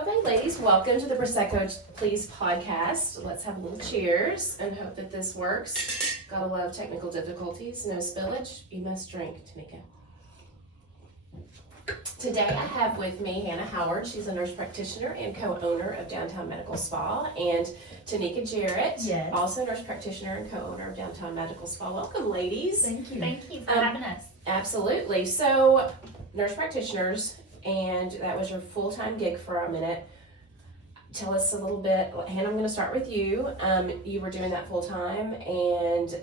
Okay, ladies, welcome to the Prosecco Please podcast. Let's have a little cheers and hope that this works. Gotta love technical difficulties. No spillage. You must drink, Tanika. Today I have with me Hannah Howard. She's a nurse practitioner and co-owner of Downtown Medical Spa, and Tanika Jarrett, Yes. also nurse practitioner and co-owner of Downtown Medical Spa. Welcome, ladies. Thank you. Thank you for having us. Absolutely. So, nurse practitioners, and that was your full-time gig for a minute. Tell us a little bit. Hannah, I'm going to start with you. You were doing that full-time, and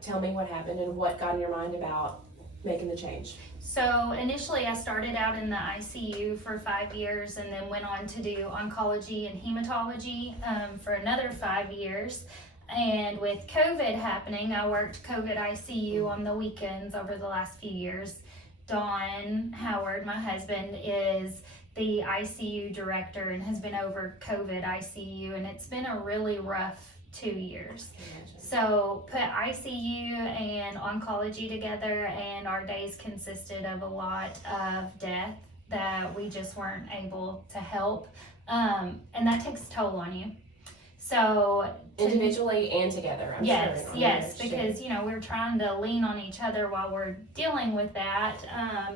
tell me what happened and what got in your mind about making the change. So initially I started out in the ICU for 5 years and then went on to do oncology and hematology for another 5 years. And with COVID happening, I worked COVID ICU on the weekends over the last few years. Don Howard, my husband, is the ICU director and has been over COVID ICU, and it's been a really rough 2 years. So put ICU and oncology together, and our days consisted of a lot of death that we just weren't able to help, and that takes a toll on you. So Individually and together, I'm yes, sure. yes, because we're trying to lean on each other while we're dealing with that,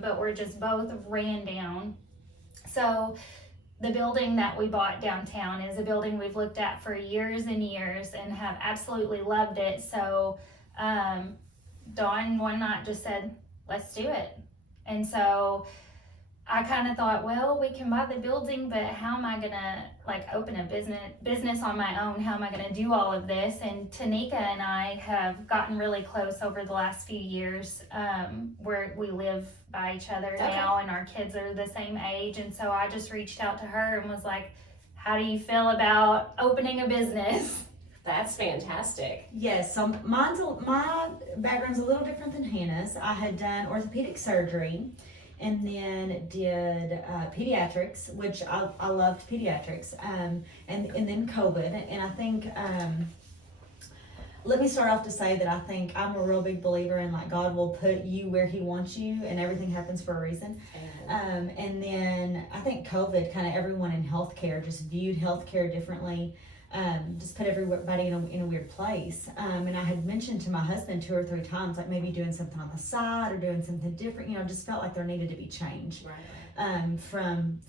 but we're just both ran down. So the building that we bought downtown is a building we've looked at for years and years and have absolutely loved it. So Dawn one night just said, let's do it. And so I kind of thought, well, we can buy the building, but how am I gonna open a business on my own? How am I gonna do all of this? And Tanika and I have gotten really close over the last few years, where we live by each other now, and our kids are the same age. And so I just reached out to her and was like, how do you feel about opening a business? That's fantastic. Yes, so my background's a little different than Hannah's. I had done orthopedic surgery and then did pediatrics, which I loved pediatrics, and then COVID. And I think, let me start off to say that I think I'm a real big believer in God will put you where He wants you, and everything happens for a reason. And then I think COVID, kind of everyone in healthcare just viewed healthcare differently. Just put everybody in a weird place. And I had mentioned to my husband 2 or 3 times, maybe doing something on the side or doing something different. Just felt like there needed to be change. Right. From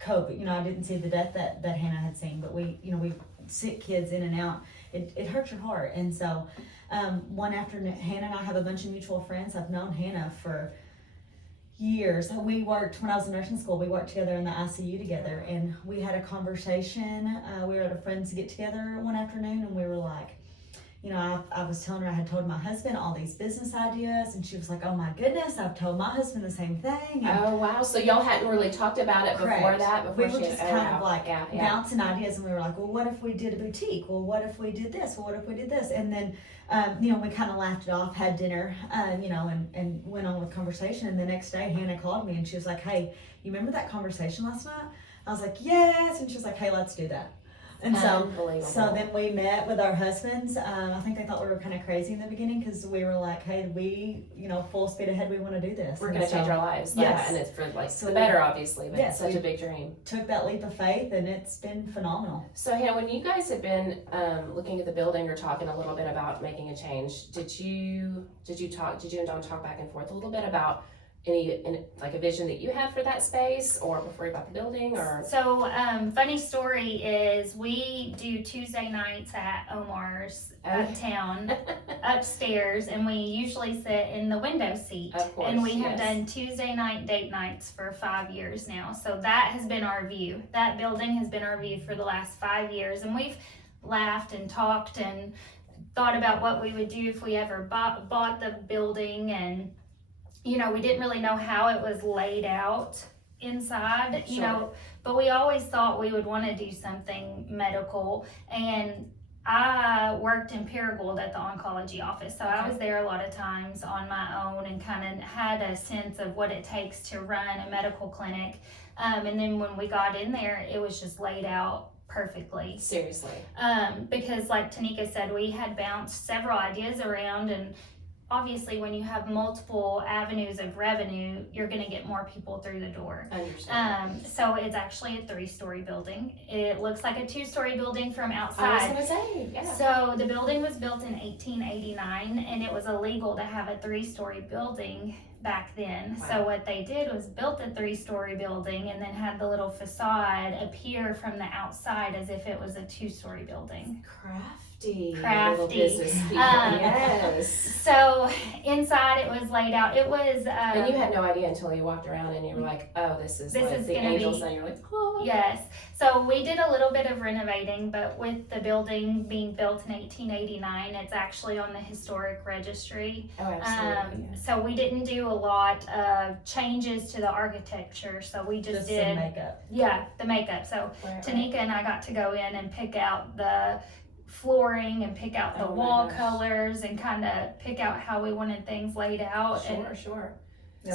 COVID. I didn't see the death that Hannah had seen, but we sick kids in and out. It hurts your heart. And so one afternoon, Hannah and I have a bunch of mutual friends. I've known Hannah for years. We worked, when I was in nursing school, we worked together in the ICU together, and we had a conversation. We were at a friend's get together one afternoon, and we were like, I was telling her I had told my husband all these business ideas, and she was like, oh my goodness, I've told my husband the same thing. And oh wow, so y'all hadn't really talked about it before that? We were just kind of bouncing ideas, and we were like, well, what if we did a boutique? Well, what if we did this? Well, what if we did this? And then we kind of laughed it off, had dinner, and went on with conversation. And the next day, Hannah called me, and she was like, hey, you remember that conversation last night? I was like, yes. And she was like, hey, let's do that. And so then we met with our husbands. I think they thought we were kind of crazy in the beginning, because we were like, hey, we, full speed ahead, we want to do this. We're going to change our lives. Yes. And it's for the better, obviously, but it's such a big dream. Took that leap of faith, and it's been phenomenal. So Hannah, when you guys have been looking at the building or talking a little bit about making a change, did you and Dawn talk back and forth a little bit about a vision that you had for that space, or before you bought the building? Or So funny story is we do Tuesday nights at Omar's uptown upstairs, and we usually sit in the window seat. Of course, and we have done Tuesday night date nights for 5 years now. So that has been our view. That building has been our view for the last 5 years, and we've laughed and talked and thought about what we would do if we ever bought the building. And we didn't really know how it was laid out inside, but we always thought we would want to do something medical. And I worked in Paragould at the oncology office, so I was there a lot of times on my own and kind of had a sense of what it takes to run a medical clinic. And then when we got in there, it was just laid out perfectly. Seriously. Because like Tanika said, we had bounced several ideas around, and obviously when you have multiple avenues of revenue, you're gonna get more people through the door. Understand. So it's actually a 3-story building. It looks like a 2-story building from I was outside. gonna say, yeah. So the building was built in 1889, and it was illegal to have a 3-story building back then. Wow. So what they did was built a 3-story building and then had the little facade appear from the outside as if it was a 2-story building. Crafty. Crafty. Little business people. Yes. So inside it was laid out. It was. And you had no idea until you walked around and you were like, oh, this is like the gonna angels, be, and you're like, oh. Yes. So we did a little bit of renovating, but with the building being built in 1889, it's actually on the historic registry. Oh, absolutely. So we didn't do a lot of changes to the architecture. So we just did some makeup. Yeah, the makeup. So Right. Tanika and I got to go in and pick out the flooring and pick out the Oh my wall gosh. colors and kind of pick out how we wanted things laid out. Sure. Yeah,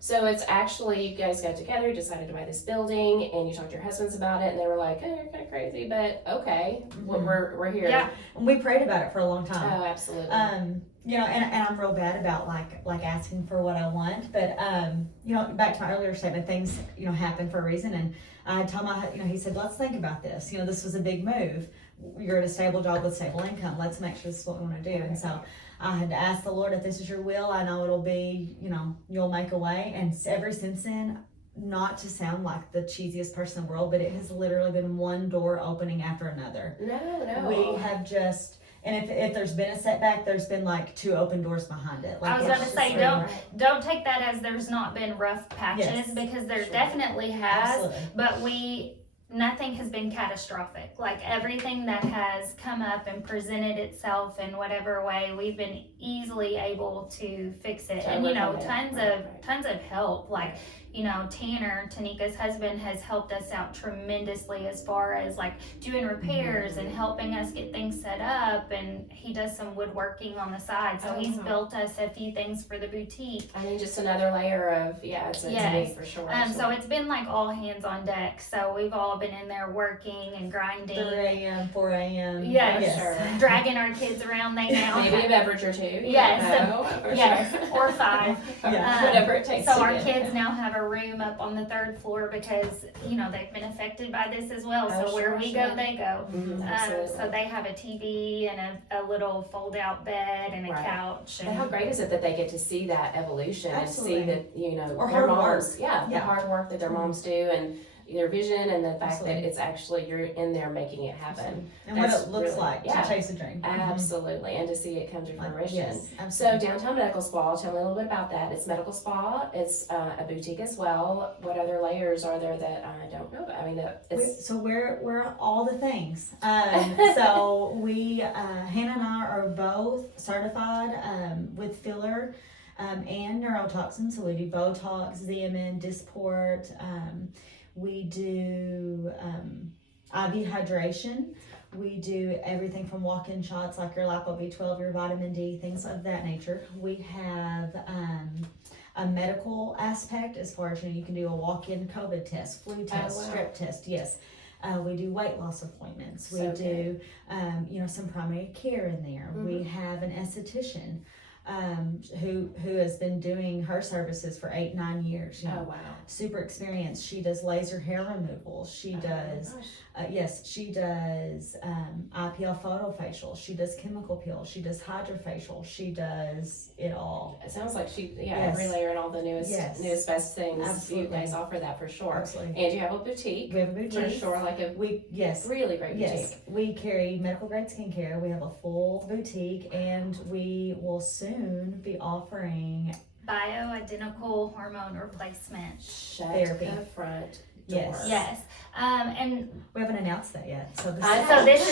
So it's actually, you guys got together, decided to buy this building, and you talked to your husbands about it, and they were like, oh, you're kind of crazy, but okay, we're here. Yeah. And we prayed about it for a long time. Oh, absolutely. You know, and I'm real bad about like asking for what I want, but you know, back to my earlier statement, things, you know, happen for a reason. And I told my, you know, he said, let's think about this. You know, this was a big move. You're at a stable job with stable income. Let's make sure this is what we want to do. And so I had to ask the Lord, if this is your will, I know it'll be, you know, you'll make a way. And ever since then, not to sound like the cheesiest person in the world, but it has literally been one door opening after another. No. We have just, and if there's been a setback, there's been like 2 open doors behind it. Like, I was it's about to just say, been- don't take that as there's not been rough patches, Yes. because there Sure. definitely has. Absolutely. But nothing has been catastrophic. Like everything that has come up and presented itself in whatever way, we've been easily able to fix it. And you know, tons of help. Like, you know, Tanner, Tanika's husband, has helped us out tremendously as far as like doing repairs and helping us get things set up, and he does some woodworking on the side, so he's built us a few things for the boutique. I mean, just another layer of, it's Yes. me for sure. So it's been like all hands on deck. So we've all been in there working and grinding. 3 a.m., 4 a.m. Yes. Sure. Dragging our kids around. They now Maybe a beverage or 2. Yes. For yes, sure. or 5. Yeah. Whatever it takes. So to our get kids it. now have a room up on the 3rd floor because, you know, they've been affected by this as well. Oh, So where sure, we sure. go, they go. Absolutely. So they have a TV and a little fold out bed and a Right. couch. And how great is it that they get to see that evolution Absolutely. and see that, you know, Or their hard work. moms, the hard work that their moms do, and their vision, and the fact Absolutely. that it's actually, you're in there making it happen. And what That's it looks really- like yeah. to chase a dream. Absolutely, and to see it come to fruition. Yes, So absolutely. Downtown Medical Spa, tell me a little bit about that. It's medical spa, it's a boutique as well. What other layers are there that I don't know about? I mean, it's, So we're all the things. So we, Hannah and I are both certified with filler and neurotoxin. So we do Botox, ZMN, Dysport. We do IV hydration. We do everything from walk-in shots like your Lipo B12, your vitamin D, things of that nature. We have a medical aspect as far as, you know, you can do a walk-in COVID test, flu test, wow. strep test, yes. We do weight loss appointments. We So do, you know, some primary care in there. We have an esthetician who has been doing her services for 8-9 years. You know, oh wow. super experienced. She does laser hair removal. She does, Oh, gosh. yes, she does IPL photofacial. She does chemical peel. She does hydrofacial. She does it all. It sounds like she, Yes. every layer and all the newest, Yes. best things. Absolutely. You guys offer that for sure. Absolutely. And you have a boutique. We have a boutique. For sure, like a Yes. really great boutique. Yes, we carry medical grade skincare. We have a full boutique, and we will soon be offering bioidentical hormone replacement. Shut Therapy. the front door. Yes. Yes. And we haven't announced that yet. So this I is so this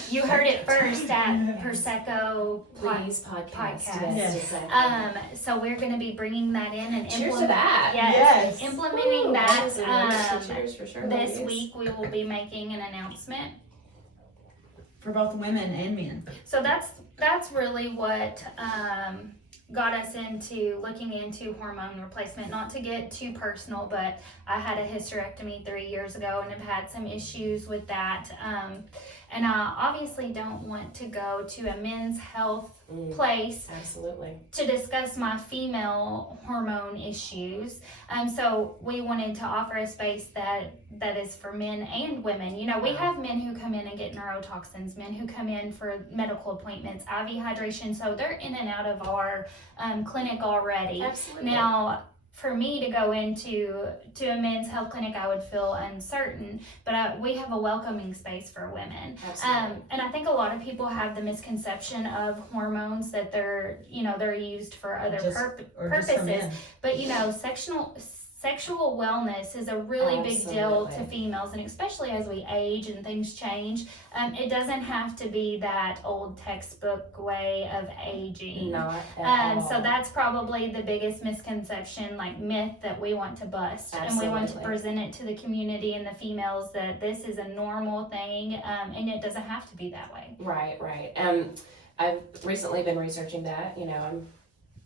is, you heard it first at Prosecco. Please podcast. Podcast. Yes, Yes. exactly. So we're going to be bringing that in and Cheers to that. Yes, Yes. implementing Woo, that. is a wonderful cheers for sure. This ladies. week we will be making an announcement. for both women and men. So that's really what got us into looking into hormone replacement. Not to get too personal, but I had a hysterectomy 3 years ago and have had some issues with that. And I obviously don't want to go to a men's health place Absolutely. to discuss my female hormone issues. So we wanted to offer a space that is for men and women. You know, we have men who come in and get neurotoxins, men who come in for medical appointments, IV hydration. So they're in and out of our clinic already. Absolutely. Now, for me to go into a men's health clinic, I would feel uncertain, but we have a welcoming space for women. Absolutely. And I think a lot of people have the misconception of hormones that they're used for other purposes. But sexual wellness is a really big deal to females, and especially as we age and things change. It doesn't have to be that old textbook way of aging. Not at all. So that's probably the biggest misconception, like myth, that we want to bust. Absolutely. And we want to present it to the community and the females that this is a normal thing, and it doesn't have to be that way. Right. I've recently been researching that. You know,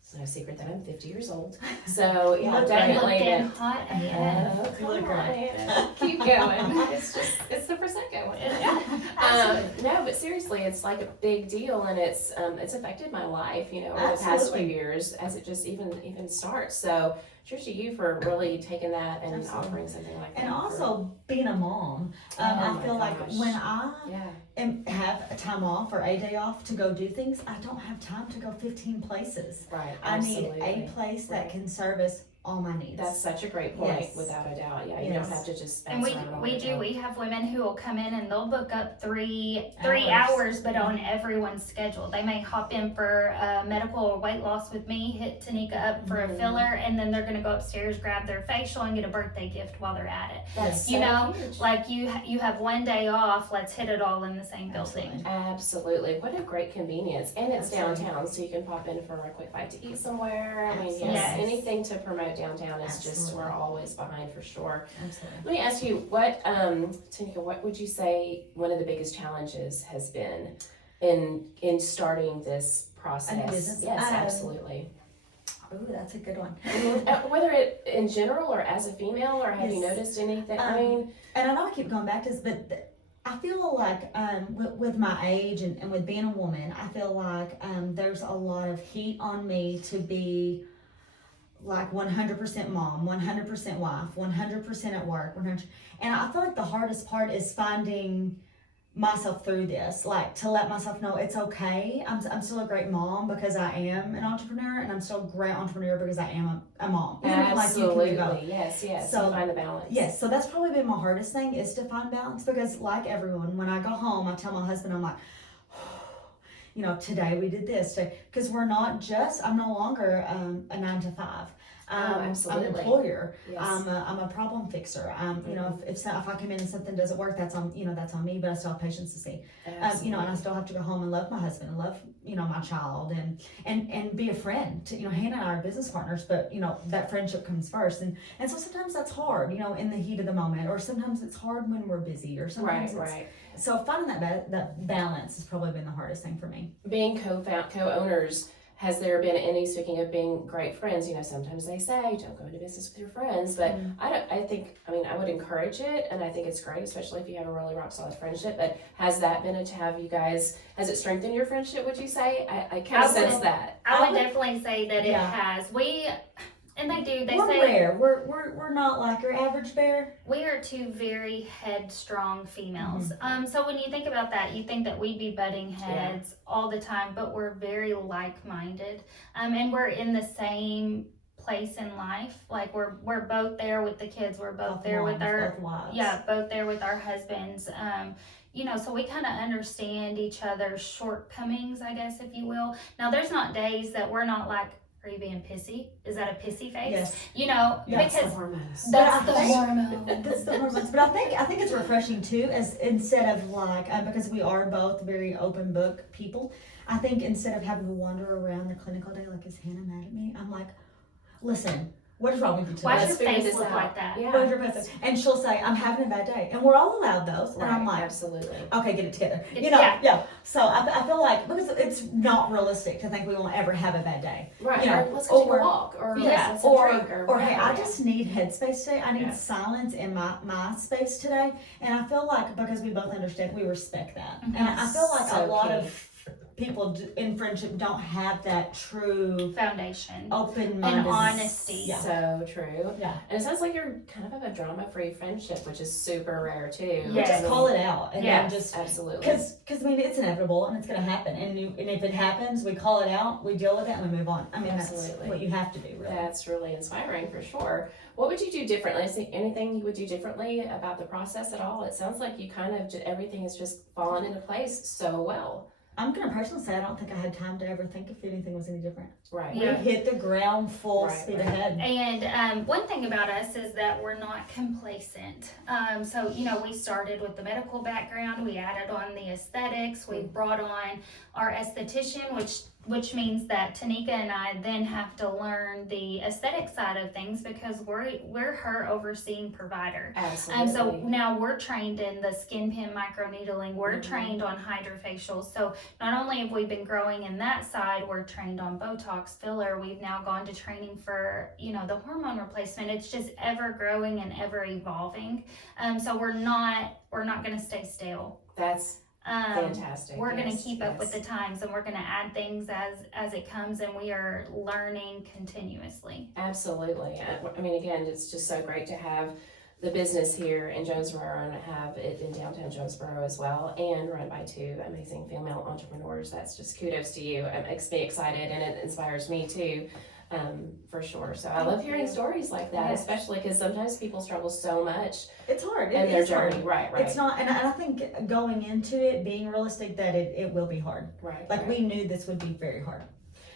it's no secret that I'm 50 years old. So yeah, definitely. Looking hot ahead. Oh, come on, great. Hannah. Keep going. It's the Prosecco. No, but seriously, it's like a big deal, and it's affected my life, you know, over the past few years as it just even starts. So cheers to you for really taking that and offering something like that. And also being a mom, I feel like when I have a time off or a day off to go do things, I don't have time to go 15 places. Right. I need a place that can service all my needs. That's such a great point, without a doubt. Yeah, you don't have to just bounce around all the time. We have women who will come in and they'll book up three hours, but on everyone's schedule. They may hop in for medical or weight loss with me, hit Tanika up for a filler, and then they're going to go upstairs, grab their facial, and get a birthday gift while they're at it. That's huge. Like you have one day off. Let's hit it all in the same building. Absolutely. What a great convenience. And it's downtown, so you can pop in for a quick bite to eat somewhere. I mean, anything to promote downtown is just, we're always behind for sure. Absolutely. Let me ask you, Tanika, what would you say one of the biggest challenges has been in starting this process? A new business? Yes, absolutely. Ooh, that's a good one. Whether it in general or as a female, or have you noticed anything? I mean, and I know I keep going back to this, but I feel like with my age and with being a woman, I feel like there's a lot of heat on me to be like 100% mom, 100% wife, 100% at work, 100. And I feel like the hardest part is finding myself through this, like to let myself know it's okay. I'm still a great mom because I am an entrepreneur, and I'm still a great entrepreneur because I am a mom. Absolutely. Yes. So find the balance. Yes. So that's probably been my hardest thing, is to find balance, because like everyone, when I go home, I tell my husband, I'm like, you know, today we did this, because I'm no longer a 9 to 5. Absolutely. I'm an employer. Yes. I'm a problem fixer. You know, if I come in and something doesn't work, that's on me. But I still have patience to see. You know, and I still have to go home and love my husband and love my child and be a friend to Hannah and I are business partners, but that friendship comes first. And so sometimes that's hard, in the heat of the moment, or sometimes it's hard when we're busy, or sometimes right. So finding that balance has probably been the hardest thing for me. Being co-owners, has there been any, speaking of being great friends, sometimes they say don't go into business with your friends, but I would encourage it, and I think it's great, especially if you have a really rock solid friendship. But has that been has it strengthened your friendship, would you say? I kind of sense that. I would definitely say that it has. And they do. We're rare. We're not like your average bear. We are two very headstrong females. So when you think about that, you think that we'd be butting heads all the time, but we're very like-minded. And we're in the same place in life. Like we're both there with the kids. We're both there with our both there with our husbands. So we kind of understand each other's shortcomings, I guess, if you will. Now, there's not days that we're not like, are you being pissy? Is that a pissy face? Yes. Because the hormones. That's the hormone. That's the hormones. But I think it's refreshing too, as instead of like because we are both very open book people. I think instead of having to wander around the clinic all day, like, is Hannah mad at me? I'm like, listen, what is wrong with you today? Why does your face look like that? Yeah. What is your face? And she'll say, I'm having a bad day. And we're all allowed those. And I'm like, absolutely. Okay, get it together. So I feel like, because it's not realistic to think we won't ever have a bad day. Right. Or let's go take a walk. Or hey, I just need headspace today. I need silence in my space today. And I feel like, because we both understand, we respect that. And I feel like a lot of people in friendship don't have that true foundation open and honesty. Yeah. So true. Yeah. And it sounds like you're kind of a drama-free friendship, which is super rare too. We just call it out, and Yeah. then just Absolutely. because I mean it's inevitable and it's gonna happen, and if it happens, we call it out, we deal with it, and we move on. I mean that's Absolutely. what you have to do, really. That's really inspiring for sure. What would you do differently? Is there anything you would do differently about the process at all? It sounds like you kind of everything has just fallen into place so well. I'm gonna personally say I don't think I had time to ever think if anything was any different. Right. We hit the ground full speed ahead. And one thing about us is that we're not complacent. So, we started with the medical background, we added on the aesthetics, we brought on our esthetician, which means that Tanika and I then have to learn the aesthetic side of things because we're her overseeing provider. Absolutely. So now we're trained in the skin pin microneedling, we're trained on hydrofacials. So not only have we been growing in that side, we're trained on Botox, filler, we've now gone to training for, the hormone replacement. It's just ever growing and ever evolving. So we're not gonna stay stale. That's fantastic. We're going to keep up with the times, and we're going to add things as it comes, and we are learning continuously. Absolutely. I mean, again, it's just so great to have the business here in Jonesboro and have it in downtown Jonesboro as well, and run by two amazing female entrepreneurs. That's just kudos to you. It makes me excited, and it inspires me too. For sure. So I love hearing stories like that, especially because sometimes people struggle so much. It's hard. In their journey. Right. It's not, and I think going into it, being realistic, that it will be hard. Right. Like we knew this would be very hard.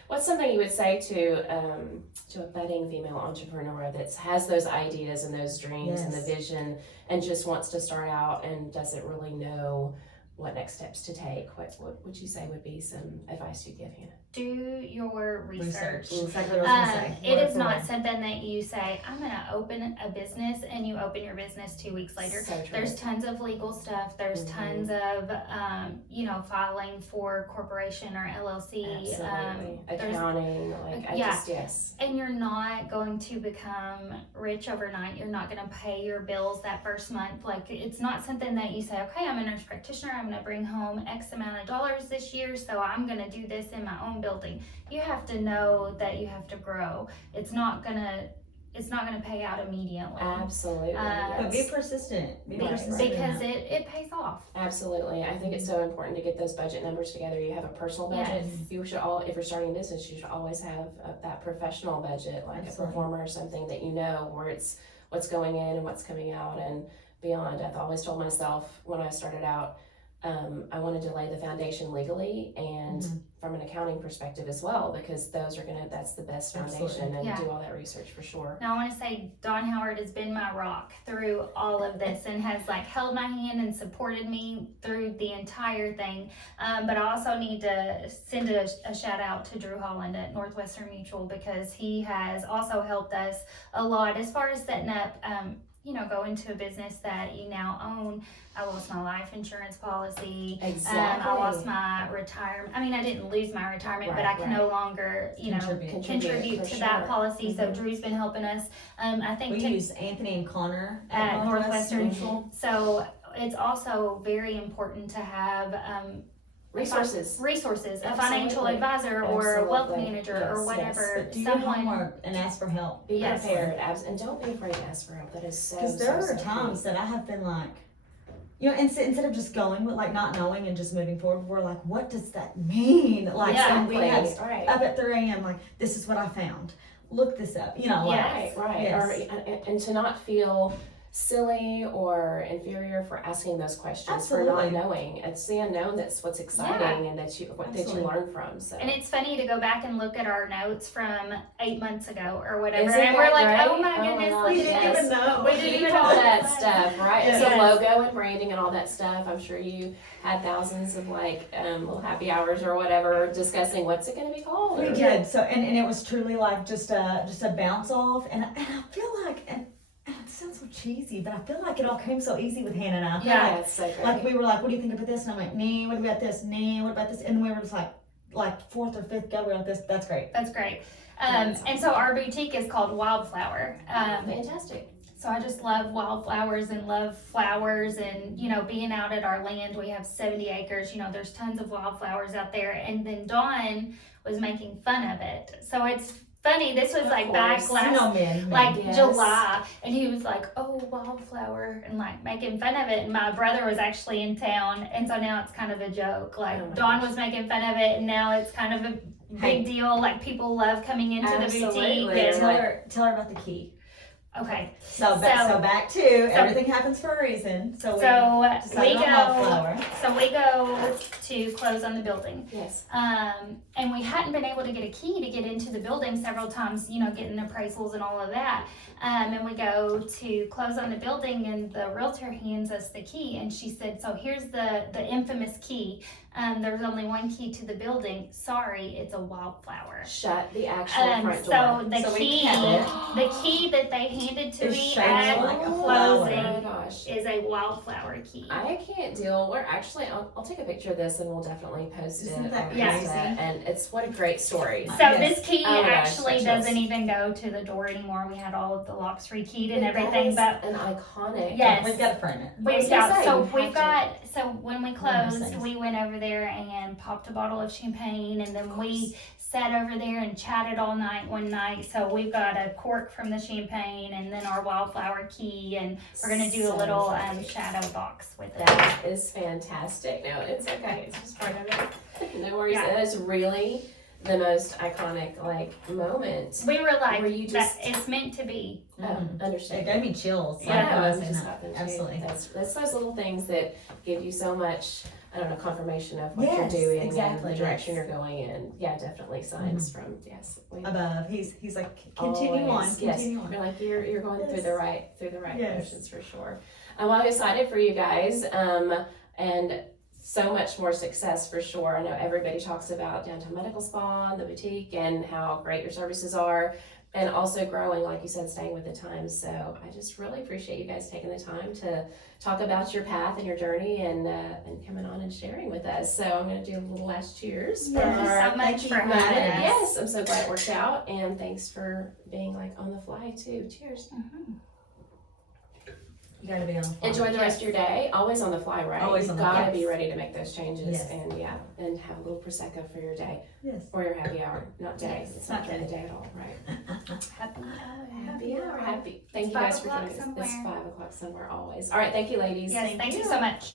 What's something you would say to a budding female entrepreneur that has those ideas and those dreams and the vision and just wants to start out and doesn't really know what next steps to take? What would you say would be some advice you'd give Hannah? Do your research. Exactly what I was gonna say. It is not something that you say, I'm going to open a business, and you open your business 2 weeks later. So true. There's tons of legal stuff. There's tons of, filing for corporation or LLC. Absolutely. Accounting, yes. And you're not going to become rich overnight. You're not going to pay your bills that first month. Like, it's not something that you say, okay, I'm a nurse practitioner. I'm going to bring home X amount of dollars this year, so I'm going to do this in my own building. You have to know that you have to grow. It's not gonna pay out immediately. Absolutely. But be persistent. Be persistent because it pays off. Absolutely. I think it's so important to get those budget numbers together. You have a personal budget. Yes. You should if you're starting a business, you should always have that professional budget, like a performer or something that where it's what's going in and what's coming out and beyond. I've always told myself when I started out, I wanted to lay the foundation legally and from an accounting perspective as well, because that's the best foundation and do all that research for sure. Now I want to say Don Howard has been my rock through all of this and has held my hand and supported me through the entire thing. But I also need to send a shout out to Drew Holland at Northwestern Mutual, because he has also helped us a lot as far as setting up go into a business that you now own. I lost my life insurance policy. Exactly. I lost my retirement. I mean, I didn't lose my retirement, but I can no longer, contribute to that policy. So Drew's been helping us. I think we use Anthony and Connor at Northwestern. So it's also very important to have resources, a financial advisor or a wealth manager or whatever. But do your homework and ask for help. Be prepared, and don't be afraid to ask for help. That is so. Because there are times that I have been instead of just going with not knowing and just moving forward, we're like, what does that mean? And we have up at 3 a.m. This is what I found. Look this up. Right. Yes. And to not feel silly or inferior for asking those questions, for not knowing. It's the unknown that's what's exciting and that you learn from. So. And it's funny to go back and look at our notes from 8 months ago or whatever, Isn't and we're like, right? oh my goodness, we didn't even know. We didn't even know all that stuff, right? Yes. So logo and branding and all that stuff. I'm sure you had thousands of little happy hours or whatever discussing what's it going to be called. We did. So and it was truly just a bounce off, and I feel like and it sounds so cheesy, but I feel like it all came so easy with Hannah and I. Yeah, it's so great. We were like, what do you think about this? And I'm like, nah, what about this? Nah, what about this? And we were just like fourth or fifth go, we were like, that's great. That's great. And so our boutique is called Wildflower. Fantastic. So I just love wildflowers and love flowers and, you know, being out at our land, we have 70 acres, you know, there's tons of wildflowers out there. And then Dawn was making fun of it. So it's funny, this was like back last, yes. July, and he was like, oh, wildflower, and like making fun of it. And my brother was actually in town, and so now it's kind of a joke. Like Oh my Dawn gosh. was making fun of it, and now it's kind of a big deal. Like people love coming into the boutique. Absolutely. And Tell her about the key. okay, So back to everything happens for a reason. So we go. go to close on the building. Yes. And we hadn't been able to get a key to get into the building several times, you know, getting appraisals and all of that. And we go to close on the building, and the realtor hands us the key, and she said, so here's the infamous key. There's only one key to the building. Sorry, it's a wildflower. Shut the actual front door. So the So we key, kept the key that they handed to It's me shaped at like a Oh closing my gosh. is a wildflower key. I can't deal. We're actually, I'll take a picture of this and we'll definitely post Isn't it. that on crazy? Insta. And it's what a great story. So Yes. this key Oh my gosh, actually that doesn't chills. even go to the door anymore. We had all of the locks rekeyed and That everything, is but an iconic. Yes. We've got to frame it. I was gonna say, you have to. So when we One of those closed, things. we went over there and popped a bottle of champagne, and then we sat over there and chatted all night one night. So we've got a cork from the champagne, and then our wildflower key, and we're gonna do a little funny. shadow box with it. That is fantastic. No, it's okay. It's just part of it. No worries. Yeah. That is really the most iconic like moment. We were like, Were you that just- it's meant to be. Mhm. Understand. It gave me chills. Yeah, Like, when I I'm seen just that. happened too. Absolutely. That's those little things that give you so much, I don't know, confirmation of what Yes, you're doing exactly, and the direction yes. you're going in. Yeah, definitely signs from Above. He's like, continue always, on, continue yes. on. You're like you're going through Yes. the right Yes. motions for sure. Well, I'm excited for you guys, and so much more success for sure. I know everybody talks about Downtown Medical Spa and the boutique and how great your services are, and also growing, like you said, staying with the times. So I just really appreciate you guys taking the time to talk about your path and your journey and coming on and sharing with us. So I'm going to do a little last cheers. Thank you so much thank you, for having Matt. us. Yes, I'm so glad it worked out, and thanks for being like on the fly too. Cheers. You gotta be on the fly. Enjoy the rest of your day. Always on the fly, right? Always You've on the got to fly. be ready to make those changes, Yes. and have a little prosecco for your day Yes. or your happy hour. Not day. Yes, It's not not during the day. day at all, right? Happy hour. Happy hour. Happy. Thank It's you guys 5 for o'clock joining us. It's somewhere. 5 o'clock somewhere always. All right. Thank you, ladies. Yes, thank you so much.